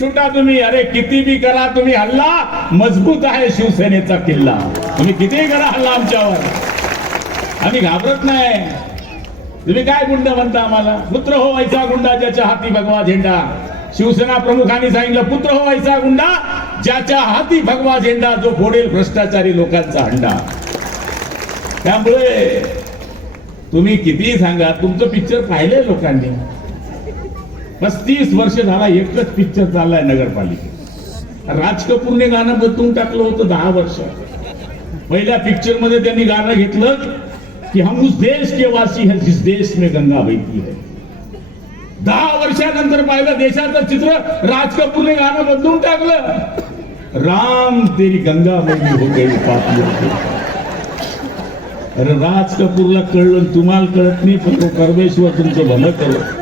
सुटा तुम्ही. अरे किती बी करा तुम्ही हल्ला, मजबूत आहे शिवसेनेचा किल्ला. तुम्ही कितीही करा हल्ला आमच्यावर, आम्ही घाबरत नाही. तुम्ही काय गुंड म्हणता आम्हाला? पुत्र हो व्हायचा गुंडा ज्याच्या हाती भगवा झेंडा. शिवसेना प्रमुखांनी सांगितलं, पुत्र हो व्हायचा गुंडा ज्याच्या हाती भगवा झेंडा, जो फोडेल भ्रष्टाचारी लोकांचा हंडा. त्यामुळे तुम्ही कितीही सांगा, तुमचं पिक्चर पाहिलंय लोकांनी. 35 वर्ष झाला एकच पिक्चर चाललाय नगरपालिकेत. राज कपूरने गाणं बदलून टाकलं होतं 10 वर्ष. पहिल्या पिक्चर मध्ये त्यांनी गाणं घेतलं की हम उस देश के वासी हैं जिस देश में गंगा बहती है. 10 वर्षानंतर पाहिलं देशाचं चित्र, राज कपूरने गाणं बदलून टाकलं. राम तेरी गंगा मैली हो गई पापियों. अरे राज कपूरला कळलं, तुम्हाला कळत नाही, पण तो परमेश्वर तुमचं भलं करो.